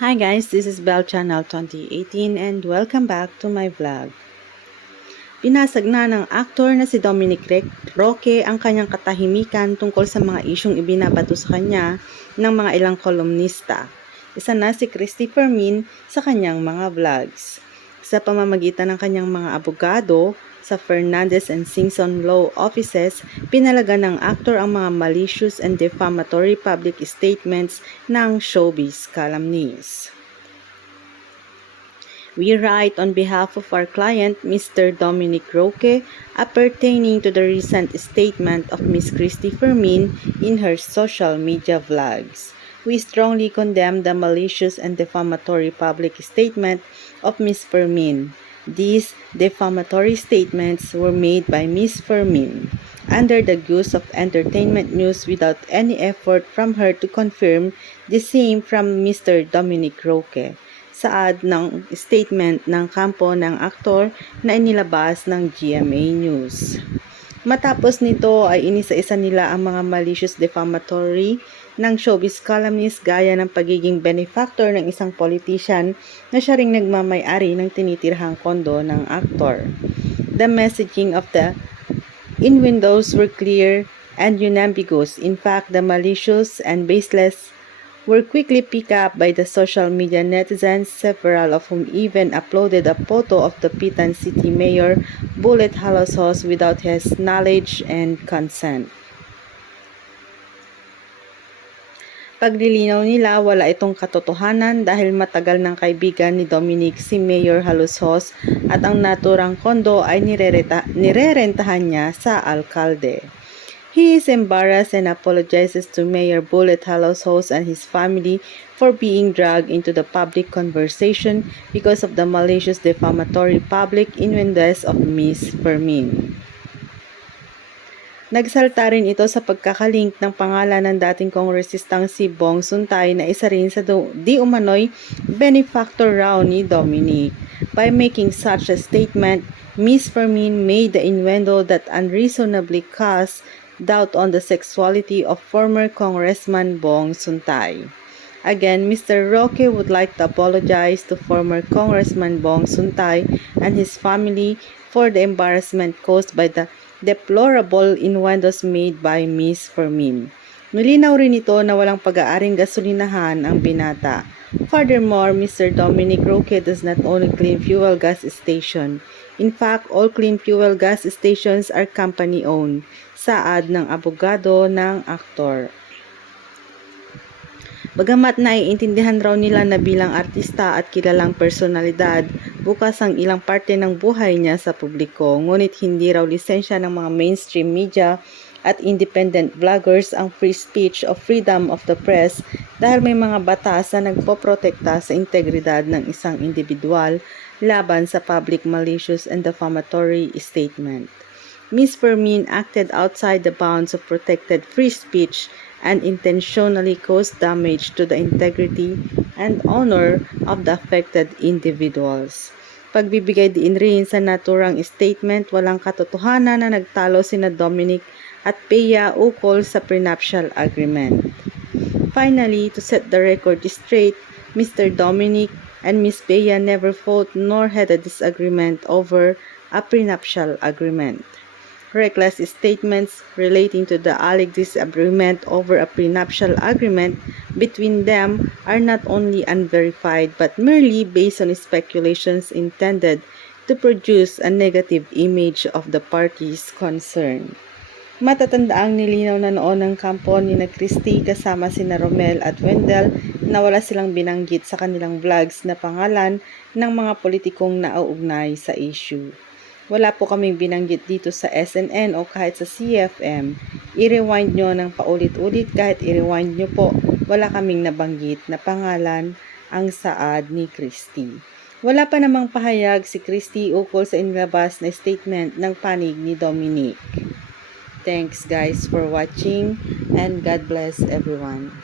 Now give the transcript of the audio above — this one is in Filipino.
Hi guys, this is Bell Channel 2018 and welcome back to my vlog. Pinasag na ng aktor na si Dominic Roque ang kanyang katahimikan tungkol sa mga isyong ibinabato sa kanya ng mga ilang kolumnista. Isa na si Christy Fermin sa kanyang mga vlogs. Sa pamamagitan ng kanyang mga abogado sa Fernandez and Singson Law Offices, pinalaga ng aktor ang mga malicious and defamatory public statements ng showbiz columnists. We write on behalf of our client, Mr. Dominic Roque, pertaining to the recent statement of Ms. Christy Fermin in her social media vlogs. We strongly condemn the malicious and defamatory public statement of Ms. Fermin. These defamatory statements were made by Ms. Fermin under the guise of entertainment news without any effort from her to confirm the same from Mr. Dominic Roque. Saad ng statement ng kampo ng aktor na inilabas ng GMA News. Matapos nito ay inisa-isa nila ang mga malicious defamatory ng showbiz columnist gaya ng pagiging benefactor ng isang politician na siya ring nagmamay-ari ng tinitirhang kondo ng aktor. The messaging of the innuendos were clear and unambiguous. In fact, the malicious and baseless were quickly picked up by the social media netizens, several of whom even uploaded a photo of the Pitan City Mayor Bullet Halosos without his knowledge and consent. Paglilinaw nila, wala itong katotohanan dahil matagal ng kaibigan ni Dominic si Mayor Halosos at ang naturang kondo ay nirerentahan niya sa alkalde. He is embarrassed and apologizes to Mayor Bullet Halosos and his family for being dragged into the public conversation because of the malicious defamatory public innuendos of Ms. Fermin. Nagsalta rin ito sa pagkakalink ng pangalan ng dating kongresistang si Bong Suntay na isa rin sa di umano'y benefactor raw ni Dominic. By making such a statement, Ms. Fermin made the innuendo that unreasonably cast doubt on the sexuality of former Congressman Bong Suntay. Again, Mr. Roque would like to apologize to former Congressman Bong Suntay and his family for the embarrassment caused by the deplorable innuendos made by Ms. Fermin. Nilinaw rin ito na walang pag-aaring gasolinahan ang binata. Furthermore, Mr. Dominic Roque does not own a clean fuel gas station. In fact, all clean fuel gas stations are company-owned, saad ng abogado ng aktor. Bagamat naiintindihan raw nila na bilang artista at kilalang personalidad, bukas ang ilang parte ng buhay niya sa publiko, ngunit hindi raw lisensya ng mga mainstream media at independent vloggers ang free speech o freedom of the press dahil may mga batas na nagpoprotekta sa integridad ng isang individual laban sa public malicious and defamatory statement. Ms. Fermin acted outside the bounds of protected free speech and intentionally caused damage to the integrity and honor of the affected individuals. Pagbibigay din rin sa naturang statement, walang katotohanan na nagtalo sina Dominic at Peya ukol sa prenuptial agreement. Finally, to set the record straight, Mr. Dominic and Ms. Peya never fought nor had a disagreement over a prenuptial agreement. Reckless statements relating to the alleged disagreement over a prenuptial agreement between them are not only unverified but merely based on speculations intended to produce a negative image of the parties concerned. Matatandaang nilinaw na noon ng kampo ni na Christy kasama sina Romel at Wendell na wala silang binanggit sa kanilang vlogs na pangalan ng mga politikong nauugnay sa issue. Wala po kaming binanggit dito sa SNN o kahit sa CFM. I-rewind nyo ng paulit-ulit kahit i-rewind nyo po. Wala kaming nabanggit na pangalan ang saad ni Christy. Wala pa namang pahayag si Christy ukol sa inilabas na statement ng panig ni Dominic. Thanks guys for watching and God bless everyone.